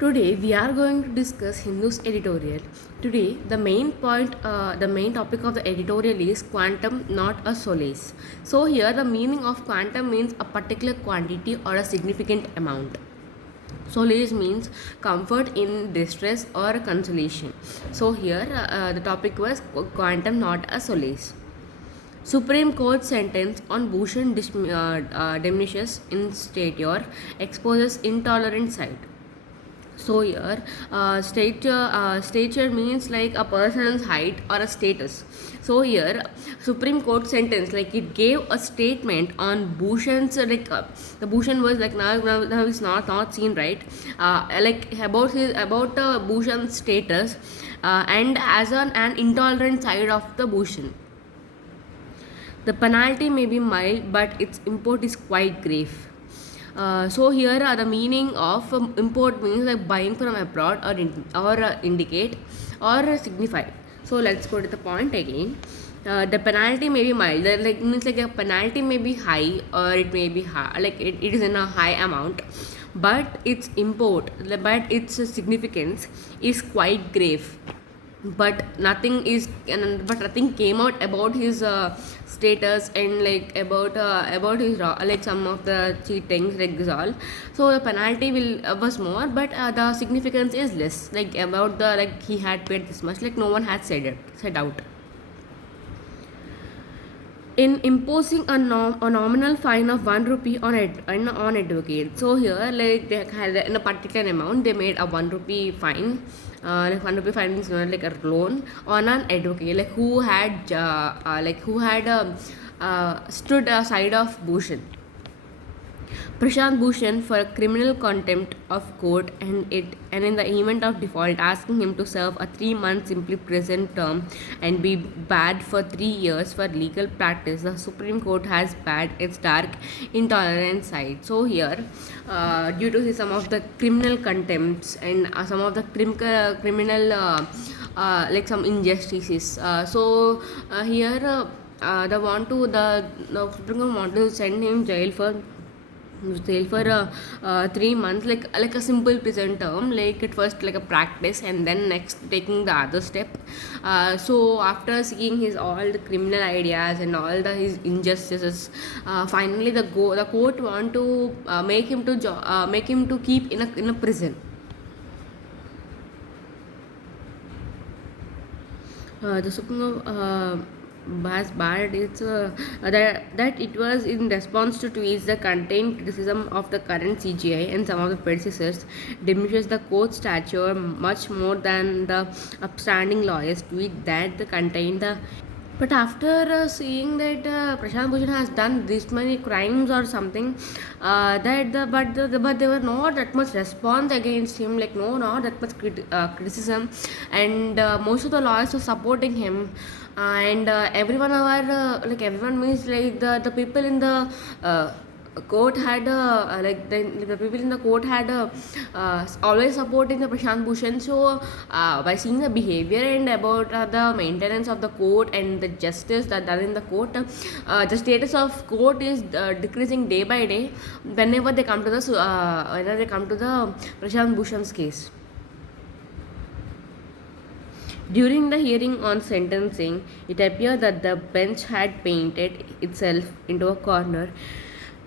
Today we are going to discuss Hindu's editorial. Today the main topic of the editorial is quantum, not a solace. So here the meaning of quantum means a particular quantity or a significant amount. Solace means comfort in distress or consolation. So here the topic was quantum, not a solace. Supreme Court sentence on Bhushan diminishes in stature, exposes intolerant side. So here, stature means like a person's height or a status. So here, Supreme Court sentence like it gave a statement on Bhushan's the Bhushan was like now it's not seen right, like about Bhushan's status, and as an intolerant side of the Bhushan. The penalty may be mild, but its import is quite grave. So here are the meaning of import means like buying from abroad or indicate or signify. So let's go to the point again. The penalty may be mild. Like means like a penalty may be high or it may be high, like it is in a high amount, but its import, but its significance is quite grave. But nothing came out about his status and like about his like some of the cheatings like this all. So the penalty will was more, but the significance is less, like about the like he had paid this much, like no one had said out. In imposing a nominal fine of 1 rupee on advocate. So here, like they had in a particular amount, they made a 1 rupee fine. Like 1 rupee fine is like a loan on an advocate, like who had stood aside of Bhushan. Prashant Bhushan for criminal contempt of court and in the event of default asking him to serve a 3 month simply prison term and be banned for 3 years for legal practice. The Supreme Court has banned its dark intolerant side. So here, due to some of the criminal contempts and some of the criminal like some injustices. Here. The Supreme Court want to send him jail for 3 months, like a simple prison term, like it first like a practice and then next taking the other step. So after seeing his all the criminal ideas and all his injustices, finally the court want to make him to keep in a prison. The Supreme has barred it's that it was in response to tweets the contained criticism of the current CGI and some of the predecessors diminishes the court stature much more than the upstanding lawyers tweet that contained the. But after seeing that Prashant Bhushan has done this many crimes or something, but there were not that much response against him, like no, not that much criticism, and most of the lawyers were supporting him, and everyone means like the people in the court had the people in the court had always supporting the Prashant Bhushan. So by seeing the behavior and about the maintenance of the court and the justice that done in the court, the status of court is decreasing day by day whenever they come to the Prashant Bhushan's case. During the hearing on sentencing, it appeared that the bench had painted itself into a corner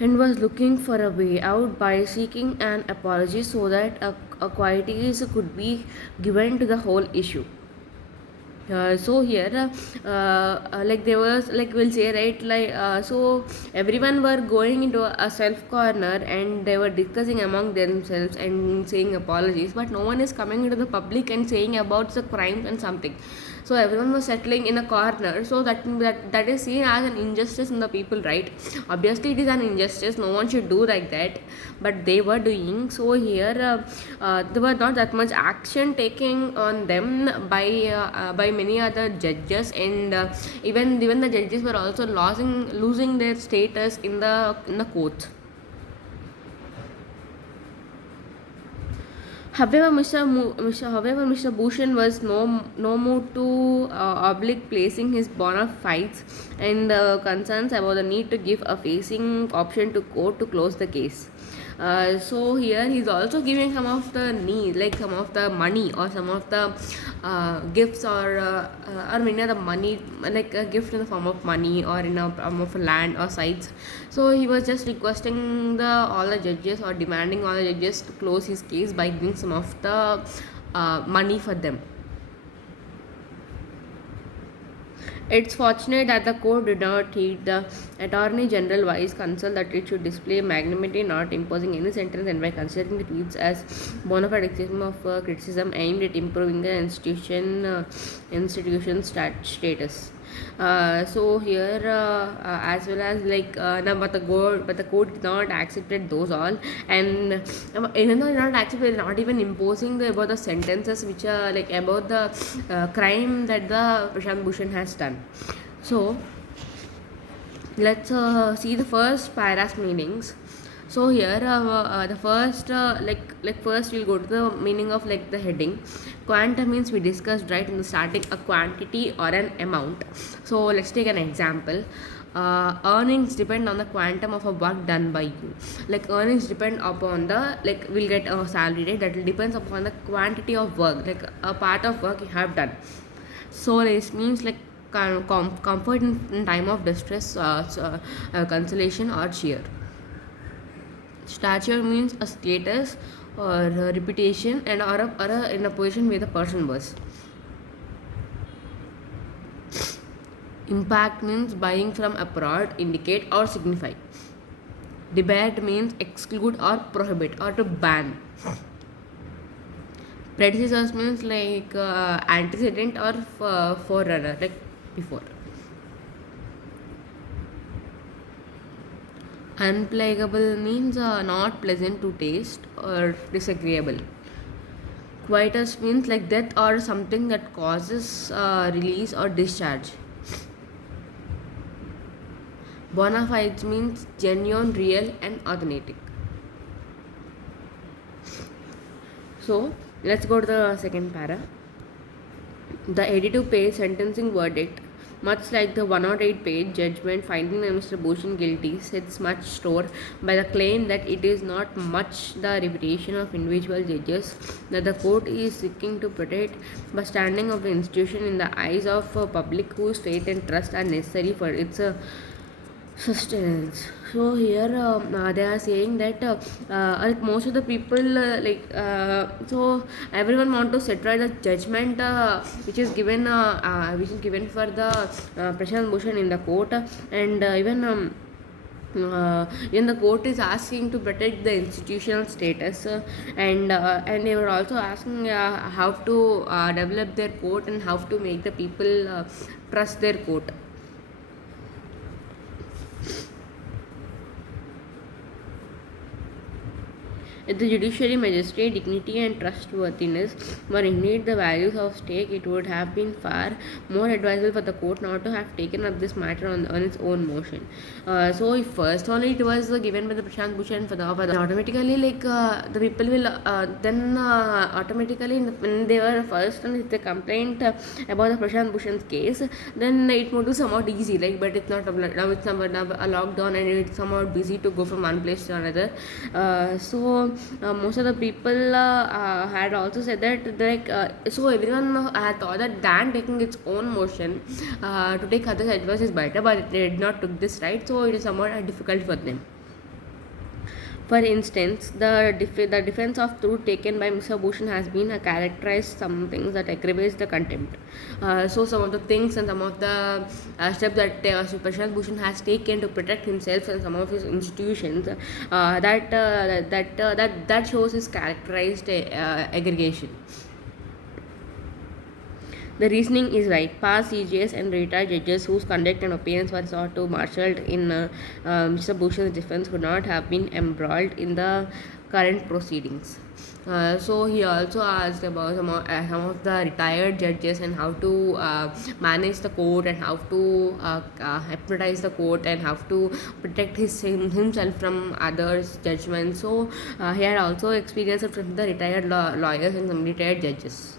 and was looking for a way out by seeking an apology so that a quieties could be given to the whole issue. So here, like there was like we'll say right, like so everyone were going into a self corner and they were discussing among themselves and saying apologies, but no one is coming into the public and saying about the crimes and something. So everyone was settling in a corner. So that is seen as an injustice in the people, right? Obviously, it is an injustice. No one should do like that, but they were doing. So here, there were not that much action taking on them by many other judges, and even the judges were also losing their status in the court. However, Mr. Bhushan was no more to oblique placing his bona fides and concerns about the need to give a facing option to court to close the case. So here he's also giving some of the need, like some of the money or some of the gifts, or many of the money, like a gift in the form of money or in a form of land or sites. So he was just requesting the all the judges or demanding all the judges to close his case by giving some of the money for them. It's fortunate that the court did not heed the Attorney General's wise counsel that it should display magnanimity, not imposing any sentence, and by considering the tweets as bona fide expression of criticism aimed at improving the institution's status. So here, as well as like now, but the court did not accepted those all, and even though not accepted, not even imposing about the sentences which are like about the crime that the Prashant Bhushan has done. So let's see the first para's meanings. So here the first first we'll go to the meaning of like the heading. Quantum means we discussed right in the starting a quantity or an amount. So let's take an example. Earnings depend on the quantum of a work done by you. Like earnings depend upon the, like we'll get a salary, right? That will depends upon the quantity of work, like a part of work you have done. So this means like comfort in time of distress, consolation or cheer. Stature means a status or a reputation and in a position where the person was. Impact means buying from abroad, indicate or signify. Debate means exclude or prohibit or to ban. Predecessors means like antecedent or forerunner, like before. Unplaguable means not pleasant to taste or disagreeable. Quietus means like death or something that causes release or discharge. Bona fides means genuine, real, and authentic. So let's go to the second para. The 82-page sentencing verdict, much like the 108-page judgment finding Mr. Bhushan guilty, sets much store by the claim that it is not much the reputation of individual judges that the court is seeking to protect, but standing of the institution in the eyes of public whose faith and trust are necessary for its sustenance. So here they are saying that like most of the people so everyone want to set right the judgment which is given for the Prashant Bhushan in the court, and even the court is asking to protect the institutional status, and they were also asking how to develop their court and how to make the people trust their court. If the judiciary magistrate dignity and trustworthiness were indeed the values of stake, it would have been far more advisable for the court not to have taken up this matter on its own motion. So if first only it was given by the Prashant Bhushan for the automatically like the people will then automatically when they were first and if they complained about the Prashant Bhushan's case, then it would be somewhat easy, like, but it's not now it's now a lockdown and it's somewhat busy to go from one place to another. So most of the people had also said that like so everyone had thought that than taking its own motion to take others' advice is better, but they did not took this right, so it is somewhat difficult for them. For instance, the defense of truth taken by Mr. Bhushan has been characterized some things that aggravates the contempt. So some of the things and some of the steps that Prashant Bhushan has taken to protect himself and some of his institutions, that shows his characterized aggregation. The reasoning is right. Past CJS and retired judges whose conduct and opinions were sought to marshalled in Mr. Bhushan's defense could not have been embroiled in the current proceedings. So he also asked about some of the retired judges and how to manage the court and how to hypnotize the court and how to protect himself from others' judgments. So he had also experienced it from the retired lawyers and some retired judges.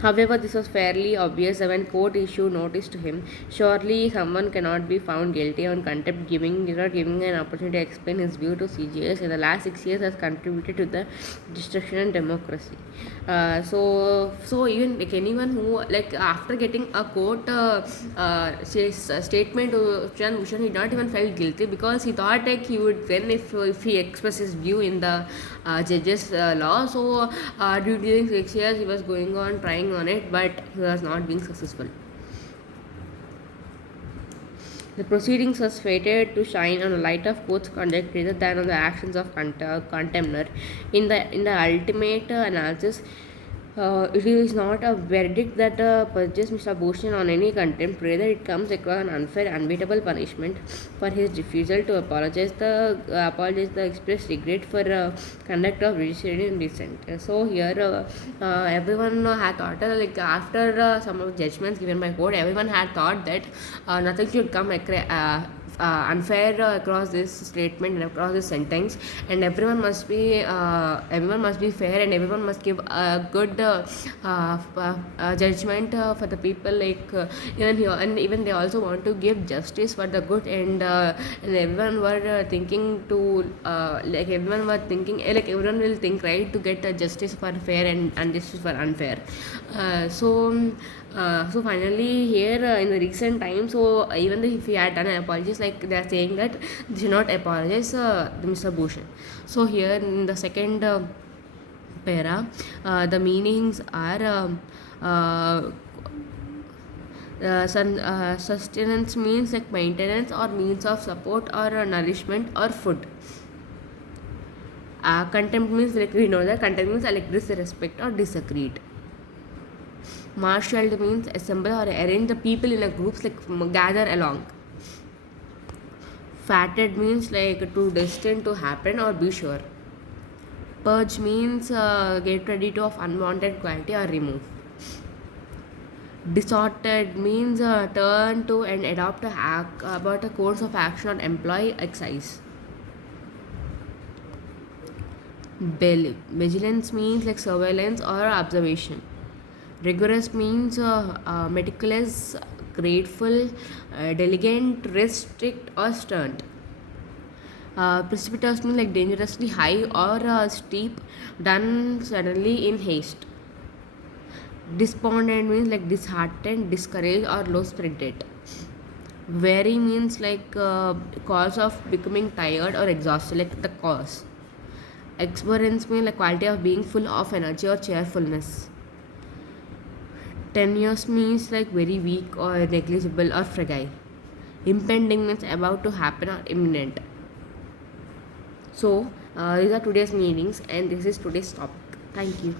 However, this was fairly obvious when court issued notice to him. Surely, someone cannot be found guilty on contempt without giving an opportunity to explain his view to CJS. In the last 6 years, has contributed to the destruction of democracy. So even like anyone who like after getting a court statement to Chan Bhushan, he not even felt guilty because he thought like he would win if he expressed his view in the judges law. So during 6 years he was going on trying on it, but he was not being successful. The proceedings was fated to shine on the light of court's conduct rather than on the actions of contemner. In the ultimate analysis, it is not a verdict that purges Mr. Bhushan on any contempt. Rather, it comes across an unfair, unbeatable punishment for his refusal to apologize the express regret for conduct of judiciary in dissent. So here, everyone had thought like after some of the judgments given by court, everyone had thought that nothing should come unfair across this statement and across this sentence, and everyone must be fair, and everyone must give a good judgment for the people, like even here, and even they also want to give justice for the good, and everyone were thinking to like everyone were thinking like everyone will think right to get justice for fair and justice for unfair. So finally here in the recent time, so even if he had done an apologies, like they are saying that they should not apologize Mr. Bhushan. So here in the second para, the meanings are sustenance means like maintenance or means of support or nourishment or food. Contempt means like we know that contempt means like disrespect or disagreed. Marshaled means assemble or arrange the people in a groups, like gather along. Fatted means like to destined to happen or be sure. Purge means get ready to of unwanted quality or remove. Disordered means turn to and adopt about a course of action or employ exercise. Vigilance means like surveillance or observation. Rigorous means meticulous, grateful, diligent, strict, or stern. Precipitous means like dangerously high or steep, done suddenly in haste. Despondent means like disheartened, discouraged, or low spirited. Weary means like cause of becoming tired or exhausted, like the cause. Exuberance means like quality of being full of energy or cheerfulness. Tenuous means like very weak or negligible or fragile. Impending means about to happen or imminent. So these are today's meanings, and this is today's topic. Thank you.